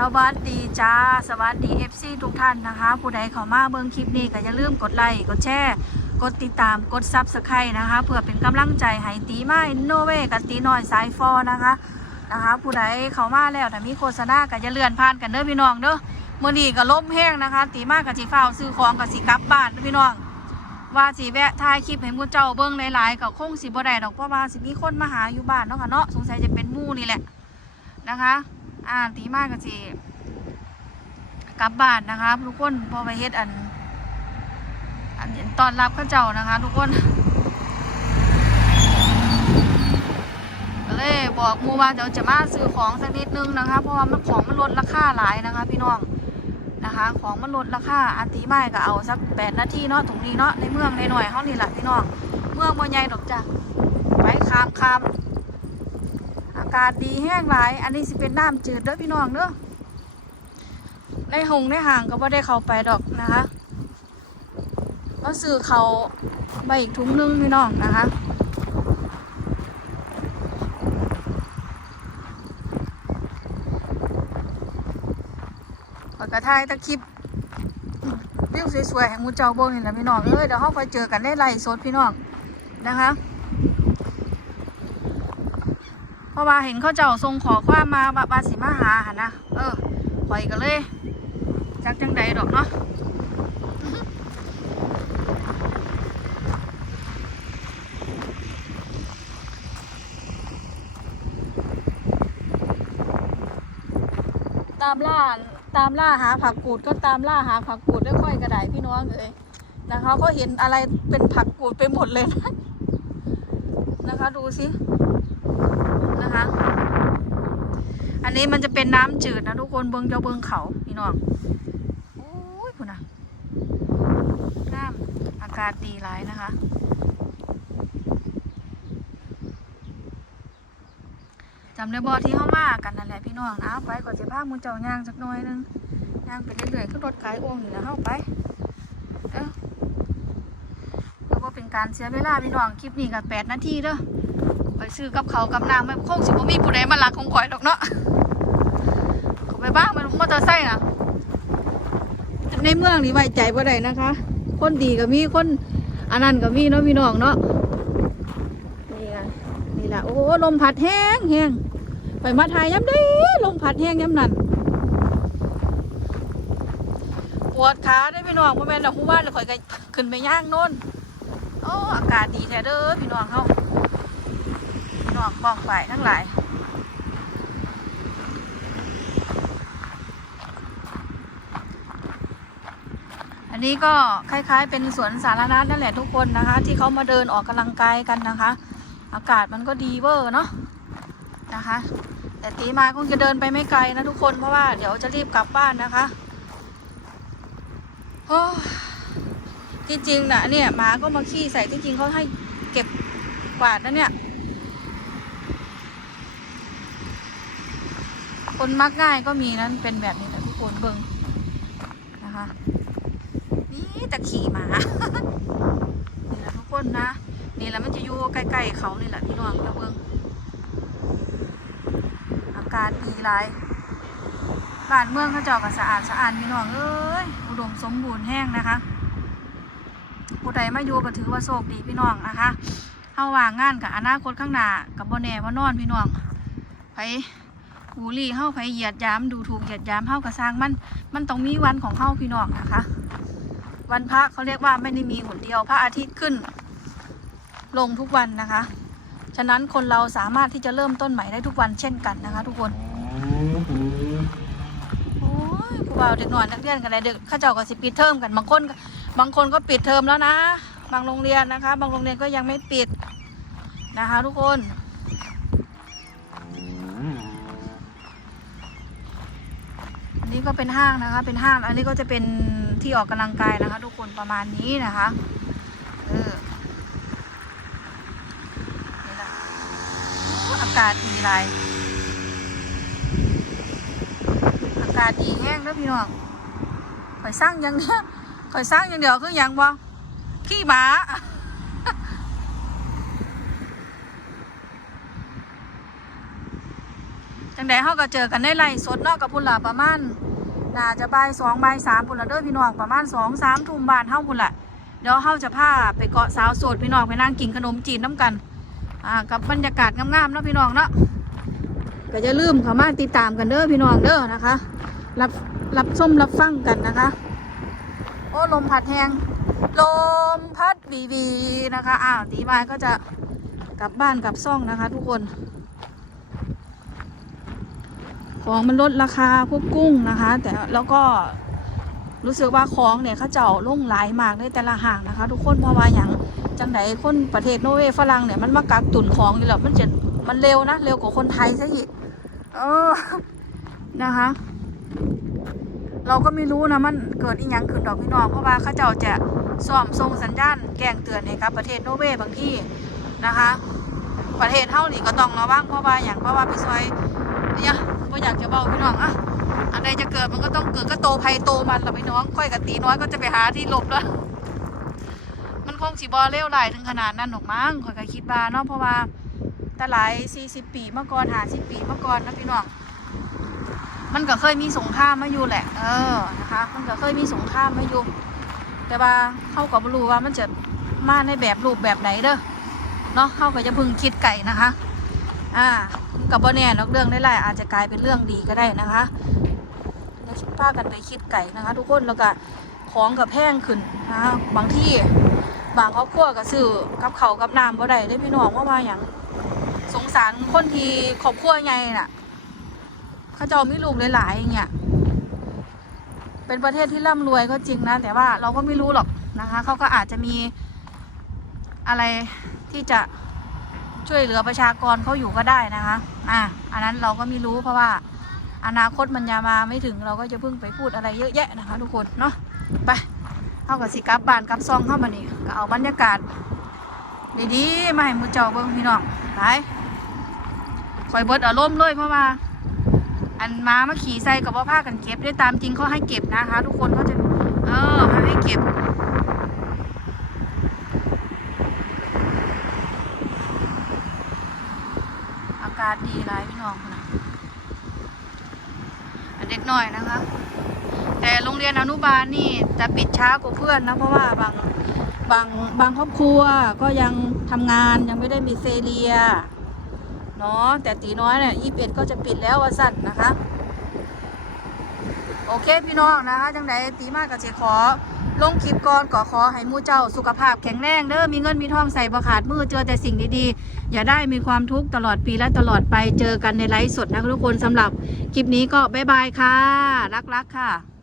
สวัสดีจ้า สวัสดี FC ทุกท่านนะคะ ผู้ใดเข้ามาเบิ่งคลิปนี้ก็อย่าลืมกดไลค์กดแชร์กดติดตามกดซับสไครต์นะคะ เพื่อเป็นกำลังใจให้ตีไม้โนเวกับตีน้อยสายฟอนะคะนะคะ ผู้ใดเข้ามาแล้วถ้ามีโฆษณาก็อย่าเลื่อนผ่านกันเด้อพี่น้องเด้อมื้อนี้ก็ล่มแห้งนะคะ ตีมากกับสิฟ้าซื้อของกับสิกลับบ้านพี่น้อง ว่าสิแวะถ่ายคลิปให้มูเจ้าเบิ่งหลายๆก็คงสิบ่ได้ดอกเพราะว่าสิมีคนมาหาอยู่บ้านเนาะค่ะเนาะสงสัยจะเป็นมู่นี่แหละนะคะ อ่าตีมากก็สิกลับบ้านนะคะทุกคนพอไปเฮ็ดอัน อันตอนรับข้าเจ้านะคะ ทุกคนก็เลยบอกมูว่าเดี๋ยวจะมาซื้อของสักนิดนึงนะคะ เพราะว่ามันของมันลดราคาหลายนะคะ พี่น้องนะคะ ของมันลดราคาอันตีไม้ก็เอาสักแปดนาทีเนาะตรงนี้เนาะในเมืองในหน่อยๆเขานี่แหละพี่น้องเมืองบ่ใหญ่ดอกจ้ะไปคามคามากาศดีแห้งหลาย อันนี้สิเป็นน้ำจืดเด้อพี่น้องเด้อในหงในห่างก็บ่ได้เข้าไปดอกนะคะก็ซื้อเขาใบอีกถุงนึงพี่น้องนะคะปกระทายตะคลิปวิวสวยๆแห่งมูเจ้าโบงนี่แหละพี่น้องเอ้ยเดี๋ยวเขาไปเจอกันได้ไล่สดพี่น้องนะคะ เพราะว่าเห็นเขาเจ้าส่งขอความมาบาบาสิมาหาหันนะเออปล่อยกันเลย จักจังใดดอกเนาะตามล่าตามล่าหาผักกูดก็ตามล่าหาผักกูดด้วยค่อยกระไดพี่น้องเลยนะคะก็เห็นอะไรเป็นผักกูดไปหมดเลยนะนะคะ ดูสิ นะคะ อันนี้มันจะเป็นน้ำจืดนะทุกคนเบิงเจ้าเบิงเขาพี่น้องโอ้ยคุณนะน้ำอากาศดีหลายนะคะ จำได้บอที่เข้ามากันนั่นแหละพี่น้องนะไปก่อนจะพาหมูเจ้าย่างสักหน่อยหนึงย่างไปเรื่อยๆขึ้นรถขายโอ่งอยู่นะเข้าไปเออเพื่อว่าเป็นการเสียเวลาพี่น้องคลิปนี้กับแปดนาทีเด้อ ไปซื้อกับเขากับน้ำไม่คงสิบ่มีผู้ใดมาลักของข่อยดอกเนาะเขาไปบ้างมันมอเตอร์ไซค์นะในเมืองนี่ไว้ใจบ่ได้นะคะ คนดีก็มีคนอันนั้นก็มีเนาะพี่น้องเนาะนี่ไงนี่แหละโอ้ลมพัดแห้งแห้งไปมาถ่ายย้ำได้ลมพัดแห้งย้ำนั่นปวดขาได้พี่น้องพ่แม่ดอกผู้ว่าเลยข่อยก็ขึ้นไปย่างโน่นโอ้อากาศดีแท้เด้อพี่น้องเขา น้องป้องไปทั้งหลายอันนี้ก็คล้ายๆ เป็นสวนสาธารณะนั่นแหละทุกคนนะคะ ที่เขามาเดินออกกำลังกายกันนะคะ อากาศมันก็ดีเวอร์เนาะนะคะ แต่ตีมาคงจะเดินไปไม่ไกลนะทุกคนเพราะว่าเดี๋ยวจะรีบกลับบ้านนะคะโอ้จริงๆนะเนี่ยหมาก็มาขี้ใส่จริงๆเขาให้เก็บกวาดนะเนี่ย คนมักง่ายก็มีนั้นเป็นแบบนี้นะทุกคนเบิ่งนะคะ นี่แต่ขี่หมา นี่แหละทุกคนนะ นี่แหละมันจะอยู่ใกล้ๆเขานี่แหละพี่น้องระเบิงอากาศดีหลายบ้านเมืองเขาจาก็สะอาดสะอาดพี่น้องเอ้ยอุดมสมบูรณ์แห้งนะคะผู้ใดมาอยู่ก็ถือว่าโชคดีพี่น้องนะคะเฮาว่างงานกับอนาคตข้างหน้ากับบ่แน่บ่นอนพี่น้องไป หูลี่เฮาไปเหยียดยามดูถูกเหยียดยามเฮาก็สร้างมัน มันต้องมีวันของเฮาพี่น้องนะคะ วันพระเขาเรียกว่าไม่ได้มีหนเดียวพระอาทิตย์ขึ้น ลงทุกวันนะคะ ฉะนั้นคนเราสามารถที่จะเริ่มต้นใหม่ได้ทุกวันเช่นกันนะคะ ทุกคนโอ้ยผู้บ่าวเด็กหน่อยนักเรียนกันเลยเด็กข้าเจ้าก็สิปิดเทอมกันบางคนบางคนก็ปิดเทอมแล้วนะ บางโรงเรียนนะคะ บางโรงเรียนก็ยังไม่ปิดนะคะ ทุกคน นนี้ก็เป็นห้างนะคะ เป็นห้าง อันนี้ก็จะเป็นที่ออกกำลังกายนะคะ ทุกคนประมาณนี้นะคะเออนี่ละอากาศดีไรอากาศดีแห้งแล้วพี่น้องข่อยสร้างอย่างเดียวข่อยสร้างอย่างเดียวคืออย่างบ่ขี้หมา งงใดเฮาก็เจอกันในไลฟ์สดเนาะกับพุ่นละประมาณน่าจะบ่ายสองบ่ายสามพุ่นละเด้อพี่น้องประมาณสองสามทุ่มบ้านเฮาพุ่นละเดี๋ยวเฮาจะพาไปเกาะสาวโสดพี่น้องไปนั่งกินขนมจีนน้ำกันอ่ากับบรรยากาศงามๆเนาะพี่น้องเนาะก็จะลืมเขามาติดตามกันเด้อพี่น้องเด้อนะคะ รับรับส้มรับฟังกันนะคะ โอ้ลมพัดแหงลมพัดวีวีนะคะอ้าวตีมายก็จะกลับบ้านกลับซ่องนะคะ ทุกคน ของมันลดราคาพวกกุ้งนะคะ แต่แล้วก็รู้สึกว่าของเนี่ยเขาเจ้าลงหลายมากในแต่ละห่างนะคะ ทุกคนเพราะว่าอย่างจังไหนคนประเทศโนเวฝรั่งเนี่ยมันมากักตุนของอยู่แล้วมันจะมันเร็วนะเร็วกว่าคนไทยซะอีกเออนะคะ เราก็ไม่รู้นะมันเกิดอีหยังขึ้นดอกพี่น้องเพราะว่าเขาเจ้าจะซ่อมส่งสัญญาณแจ้งเตือนให้กับประเทศโนเวบางที่นะคะ ประเทศเท่านี่ก็ต้องระวังเพราะว่าอย่างเพราะว่าไปซอยเนี่ย ก็อยากจะเบาพี่น้องอะอันใดจะเกิดมันก็ต้องเกิดก็โตภัยโตมันละพี่น้องค่อยกับตีน้อยก็จะไปหาที่หลบแล้วมันคงสิบอเลวไหลายถึงขนาดนั้นหรอกมั้งค่อยก็คิดว่าเนาะเพราะว่าต่หลสี่สิบปีเมื่อก่อนหาสิบปีเมื่อก่อนนะพี่น้องมันก็เคยมีสงครามมาอยู่แหละ เออนะคะ มันก็เคยมีสงครามมาอยู่แต่ว่าเข้าก็บ่รู้ว่ามันจะมาในแบบรูปแบบไหนเด้อเนาะเข้าก็จะพึงคิดไก่นะคะ อ่า กับบ่แน่นอกเรื่องได้หลายอาจจะกลายเป็นเรื่องดีก็ได้นะคะแล้วพากันไปคิดไก่นะคะ ทุกคนแล้วก็ของกับแพงขึ้นนะคะบางที่บางครอบครัวก็ซื้อกับเขากับน้ำบ่ได้ได้พี่น้องว่าว่าอย่างสงสารคนที่ครอบครัวใหญ่น่ะเขาจะเอาไม่ลูกหลายๆอย่างเงี้ยเป็นประเทศที่ร่ำรวยก็จริงนะ แต่ว่าเราก็ไม่รู้หรอกนะคะเขาก็อาจจะมีอะไรที่จะ ช่วยเหลือประชากรเขาอยู่ก็ได้นะคะ อะอันนั้นเราก็ไม่รู้เพราะว่า อนาคตมันยังมาไม่ถึงเราก็จะเพิ่งไปพูดอะไรเยอะแยะนะคะ ทุกคนเนาะไปเข้ากับสิกับบ้านกับซองเข้ามานี่ก็เอาบรรยากาศดีๆมาให้มูเจ้าเบิ่งพี่น้องไปคอยเบิดอารมณ์เลยเพราะว่า อันม้ามาขี่ใส่กับว่าผ้ากันเก็บได้ตามจริงเขาให้เก็บนะคะ ทุกคนเขาจะเออเขาให้เก็บาศดีหลายพี่น้องนะเด็กหน่อยนะคะ แต่โรงเรียนอนุบาลนี่จะปิดช้ากว่าเพื่อนนะเพราะว่าบางบางบางครอบครัวก็ยังทำงานยังไม่ได้มีเซเรียเนาะแต่ตีน้อยเนี่ยยี่สิบเอ็ดก็จะปิดแล้ววันสั่นนะคะ โอเคพี่น้องนะคะจังไดตีมากกับเจขอ ลงคลิปก่อนก็ขอให้มู่เจ้าสุขภาพแข็งแรงเด้อมีเงินมีทองใส่ประขาดมือเจอแต่สิ่งดีๆ อย่าได้มีความทุกข์ตลอดปีและตลอดไปเจอกันในไลฟ์สดนะคะทุกคนสำหรับคลิปนี้ก็บ๊ายบายค่ะ รักๆค่ะ